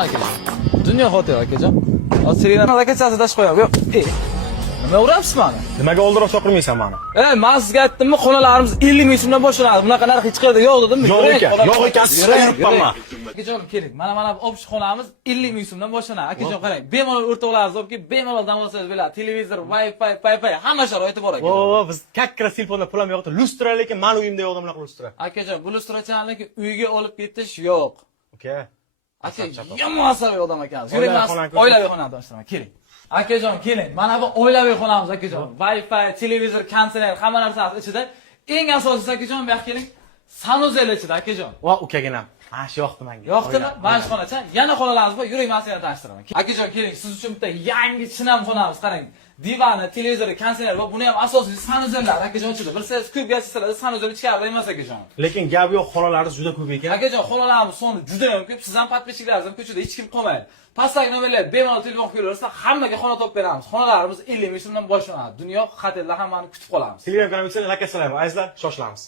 akajon. Dunyo hotel akajon. Sirena raketchasi dash qo'yam. Yo'q. Nima urapsiz meni? Nimaga oldirib chaqirmaysan meni? Men sizga aytdimmi, xonalarimiz 50 ming so'mdan boshlanadi. Bunaqa narx hech qayerda yo'q dedim. Yo'q ekan, sizga yuribman men. Akajon keling. Mana obsh xonamiz 50 ming so'mdan boshlanadi. Akajon qarang, bemalol o'rtoqlaringiz olib kelib, bemalol dam olsangiz bo'ladi. Televizor, Wi-Fi, hamma sharoiti bor akajon. Biz kakkira telefonda pulim yo'qdi. Lustra lekin meni uyimda yo'qdi bunaqa lustra. Akajon, bu lustrachani lekin uyga olib ketish yo'q. Uka. Aka, yomon asabiy odam ekansiz. Yuring, oilaviy xonani tanishtirman. Keling. Akajon, keling. Mana bu oilaviy xonamiz akajon. Wi-Fi, televizor, konditsioner, hamma narsasi ichida. Eng asosiysi akajon, bu yoqqa keling. Sanuzel ichida akajon. Va ukaginam. Mana shu yoqdi menga. Yoqdimi? Mana shu xonacha. Yana xonalarimiz bor. Yuring, men seni tanishtiraman. Akajon, keling. Siz uchun bitta yangi chinam xonamiz. Qarang. Divani, televizori, konditsioner va buni ham asosiy sanuzellar akajon ichida. Bilsangiz, ko'p gazetalarda sanuzel ichkarida emas akajon. Lekin gap yo'q, xonalarimiz juda ko'p ekan. Akajon, xonalarimiz soni juda ham ko'p. Siz ham podpischiklaringiz ham ko'chada hech kim qolmaydi. Pastdagi nomerlarga bemalol telefon qilaversa, hammaga xona topib beramiz. Xonalarimiz 50 ming so'mdan boshlanadi. Dunyo hotelda hammani kutib qolamiz. Telegram kanalimizga like qiling, azizlar, shoshilamiz.